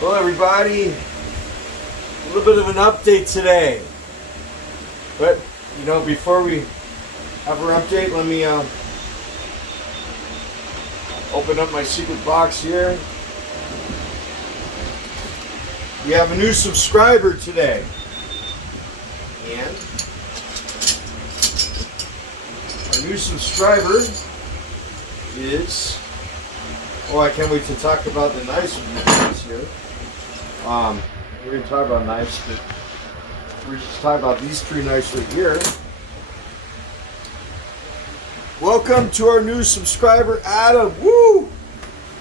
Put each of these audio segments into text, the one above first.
Hello everybody, a little bit of an update today, but before we have our update, let me open up my secret box here. We have a new subscriber today, and our new subscriber is, I can't wait to talk about the knives with you guys here. We're going to talk about knives, but we're just talking about these three knives right here. Welcome to our new subscriber, Adam. Woo!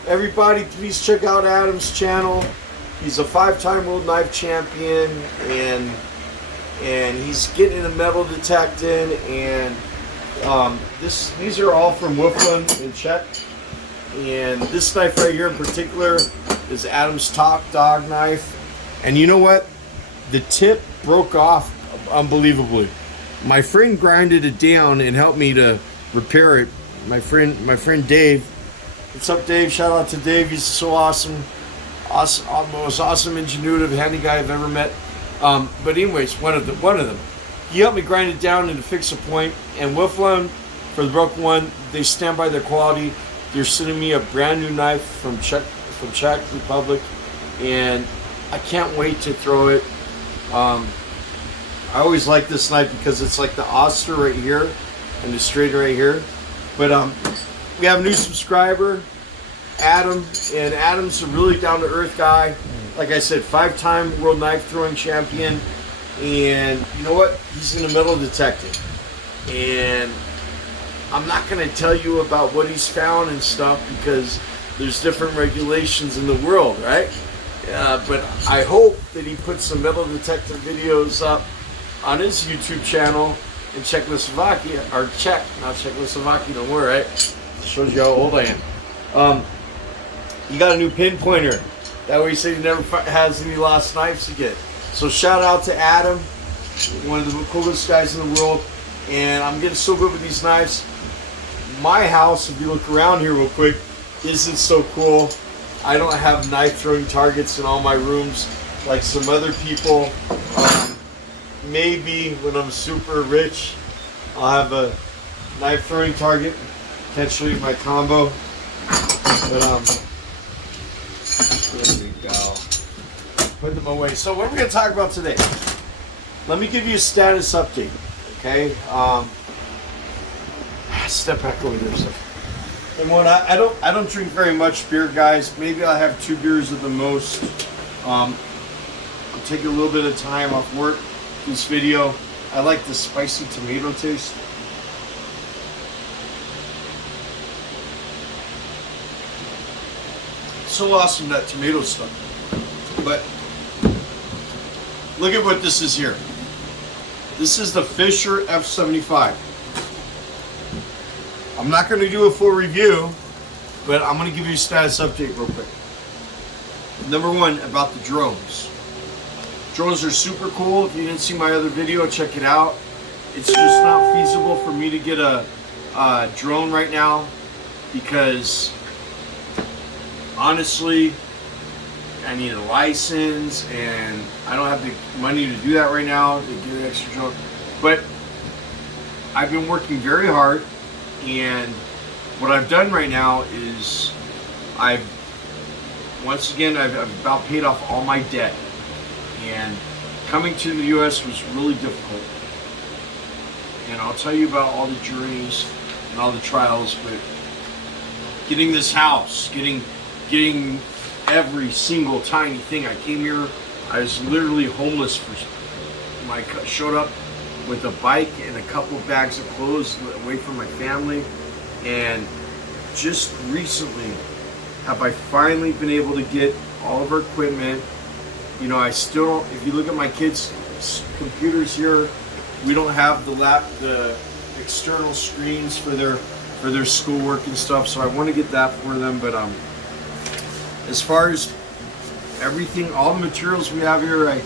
Everybody, please check out Adam's channel. He's a 5-time world knife champion, and he's getting into metal detecting. And these are all from wulflund in Czech. And this knife right here in particular is Adam's top dog knife. And you know what? The tip broke off unbelievably. My friend grinded it down and helped me to repair it. My friend Dave. What's up, Dave? Shout out to Dave. He's so awesome. Most awesome, ingenuitive, handy guy I've ever met. But anyways, one of them. He helped me grind it down and to fix a point. And wulflund, for the broken one, they stand by their quality. They're sending me a brand new knife from Czech Republic, and I can't wait to throw it. I always like this knife because it's like the Oster right here and the straighter right here. But we have a new subscriber, Adam, and Adam's a really down-to-earth guy. Like I said, 5-time world knife throwing champion, and you know what? He's in the metal detecting, and I'm not going to tell you about what he's found and stuff because there's different regulations in the world, right? But I hope that he puts some metal detector videos up on his YouTube channel in Czechoslovakia, or Czech, not Czechoslovakia, don't worry, right? Shows you how old I am. He got a new pinpointer. That way he said he never has any lost knives again. So shout out to Adam, one of the coolest guys in the world. And I'm getting so good with these knives. My house, if you look around here real quick, isn't so cool. I don't have knife throwing targets in all my rooms like some other people. Maybe when I'm super rich, I'll have a knife throwing target, potentially my combo. But there we go. Put them away. So what are we going to talk about today? Let me give you a status update. Okay. Step back over there a second. And what I don't drink very much beer, guys. Maybe I'll have 2 beers at the most. I'm taking a little bit of time off work for this video. I like the spicy tomato taste. So awesome, that tomato stuff. But look at what this is here. This is the Fisher f75. I'm not going to do a full review, but I'm going to give you a status update real quick. Number one, about the drones. Drones are super cool. If you didn't see my other video, check it out. It's just not feasible for me to get a drone right now because, honestly, I need a license and I don't have the money to do that right now to get an extra drone. But I've been working very hard. And what I've done right now is I've about paid off all my debt. And coming to the U.S. was really difficult. And I'll tell you about all the journeys and all the trials, but getting this house, getting every single tiny thing. I came here, I was literally homeless showed up with a bike and a couple bags of clothes away from my family, and just recently have I finally been able to get all of our equipment. I still don't, if you look at my kids' computers here, we don't have the external screens for their schoolwork and stuff, so I want to get that for them. But as far as everything, all the materials we have here, I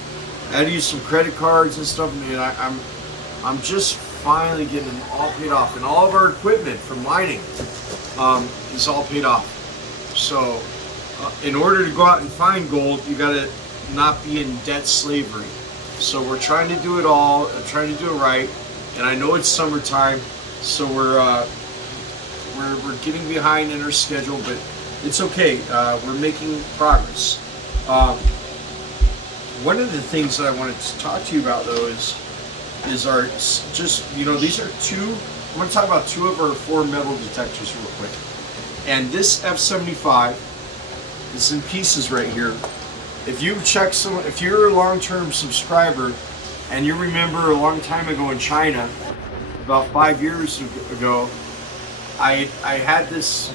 had to use some credit cards and stuff, and I'm just finally getting them all paid off, and all of our equipment for mining is all paid off. So in order to go out and find gold, you got to not be in debt slavery. So we're trying to do it all, trying to do it right. And I know it's summertime, so we're getting behind in our schedule, but it's okay. We're making progress. One of the things that I wanted to talk to you about, though, is our just, you know, these are two. I'm going to talk about two of our 4 metal detectors real quick. And this f75 is in pieces right here. If you check if you're a long-term subscriber, and you remember a long time ago in China, about 5 years ago, I had this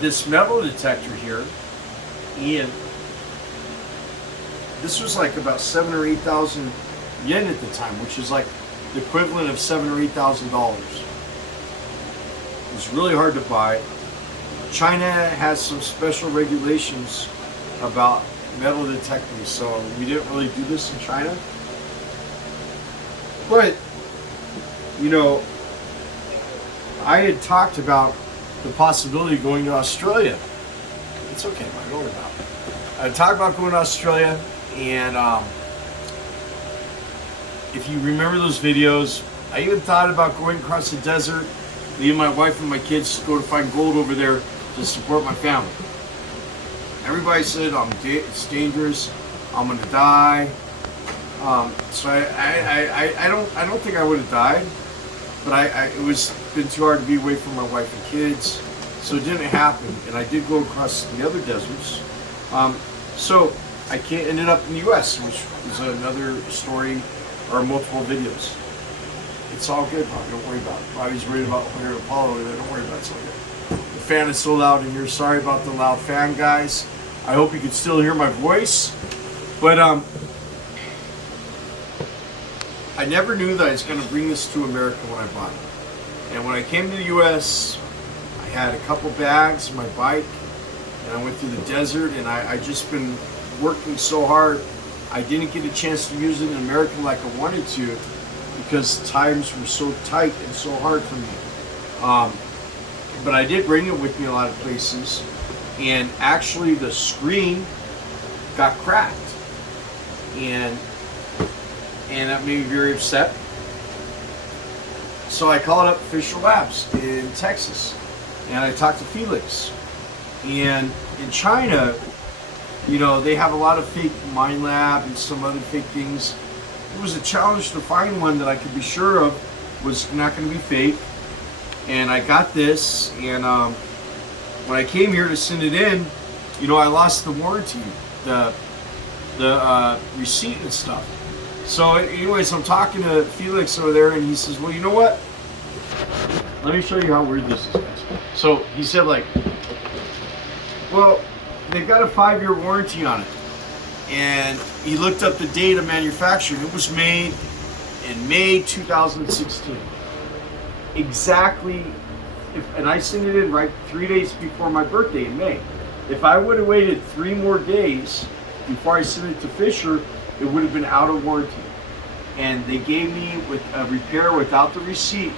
this metal detector here, and this was like about 7,000 or 8,000 yen at the time, which is like the equivalent of $7,000 or $8,000. It was really hard to buy. China has some special regulations about metal detectors, so we didn't really do this in China. But, you know, I had talked about the possibility of going to Australia. It's okay, man, don't worry about it. I talked about going to Australia, and if you remember those videos, I even thought about going across the desert, leaving my wife and my kids to go to find gold over there to support my family. Everybody said it's dangerous, I'm gonna die. So I don't think I would have died, but it was been too hard to be away from my wife and kids, so it didn't happen. And I did go across the other deserts. So I ended up in the U.S., which is another story or multiple videos. It's all good, Bobby. Don't worry about it. Bobby's worried about playing Apollo. Don't worry about it. It's all good. The fan is so loud in here. Sorry about the loud fan, guys. I hope you can still hear my voice. But I never knew that I was going to bring this to America when I bought it. And when I came to the U.S., I had a couple bags, my bike, and I went through the desert, and I just been working so hard. I didn't get a chance to use it in America like I wanted to because times were so tight and so hard for me. But I did bring it with me a lot of places, and actually the screen got cracked, and that made me very upset. So I called up Fisher Labs in Texas, and I talked to Felix. And in China, you know, they have a lot of fake Minelab and some other fake things. It was a challenge to find one that I could be sure of was not going to be fake. And I got this, and when I came here to send it in, you know, I lost the warranty, the receipt and stuff. So anyways, I'm talking to Felix over there, and he says, well, you know what? Let me show you how weird this is, guys. So he said, like, well, they've got a 5-year warranty on it. And he looked up the date of manufacturing. It was made in May 2016. Exactly, and I sent it in right 3 days before my birthday in May. If I would have waited 3 more days before I sent it to Fisher, it would have been out of warranty. And they gave me with a repair without the receipt,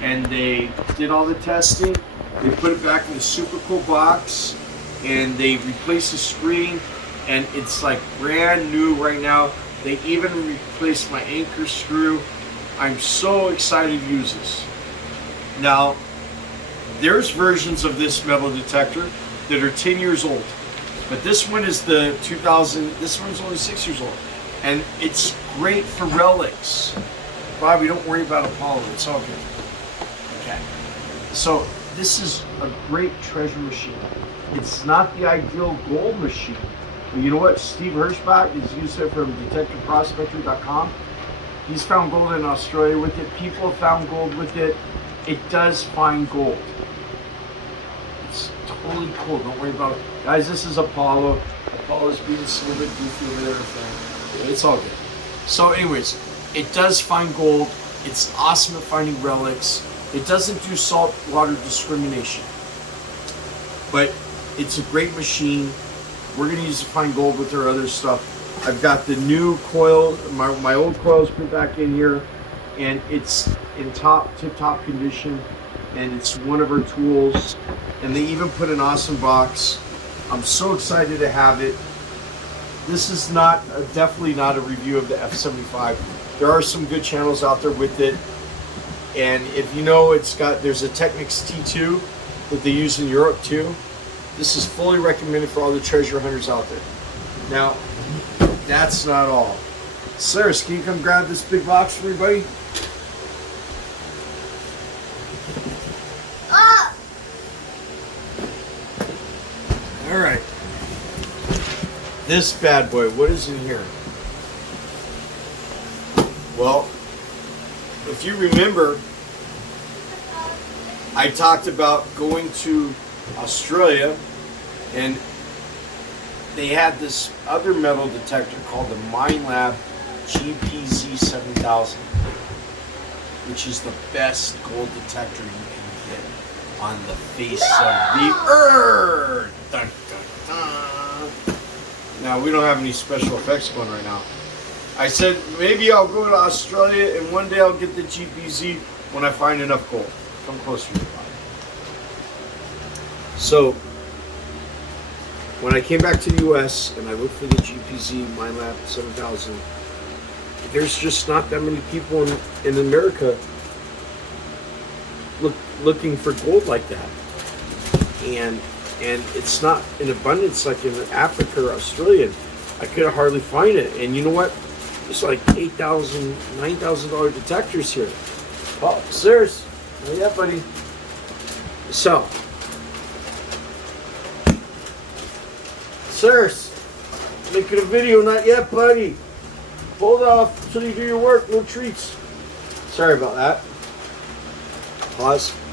and they did all the testing. They put it back in a super cool box, and they replaced the screen, and it's like brand new right now. They even replaced my anchor screw. I'm so excited to use this. Now, there's versions of this metal detector that are 10 years old, but this one is the 2000, this one's only 6 years old, and it's great for relics. Bobby, don't worry about Apollo, it's all good. Okay, so this is a great treasure machine. It's not the ideal gold machine, but you know what? Steve Hirschbach is used it from detectorprospector.com. He's found gold in Australia with it. People have found gold with it. It does find gold. It's totally cool. Don't worry about it. Guys, this is Apollo. Apollo's being a little bit goofy over there. It's all good. So anyways, it does find gold. It's awesome at finding relics. It doesn't do salt water discrimination. But it's a great machine. We're going to use it to find gold with our other stuff. I've got the new coil. My old coil's put back in here, and it's in tip-top condition, and it's one of our tools. And they even put an awesome box I'm so excited to have it. This is not definitely not a review of the f75. There are some good channels out there with it, and if you know, there's a Technics T2 that they use in Europe too. This is fully recommended for all the treasure hunters out there. Now, that's not all. Sirs, can you come grab this big box for me, buddy? All right. This bad boy, what is in here? Well, if you remember, I talked about going to Australia, and they had this other metal detector called the Minelab GPZ 7000, which is the best gold detector you can get on the face of the earth. Dun, dun, dun. Now, we don't have any special effects going right now. I said maybe I'll go to Australia and one day I'll get the GPZ when I find enough gold. Come closer to the body. So, when I came back to the US and I looked for the GPZ Minelab 7000, there's just not that many people in America looking for gold like that. And it's not in abundance like in Africa or Australia. I could hardly find it. And you know what? There's like $8,000, $9,000 detectors here. Oh, sirs. Oh, yeah, buddy. So, sirs, making a video, not yet, buddy. Hold off until you do your work. No treats. Sorry about that. Pause.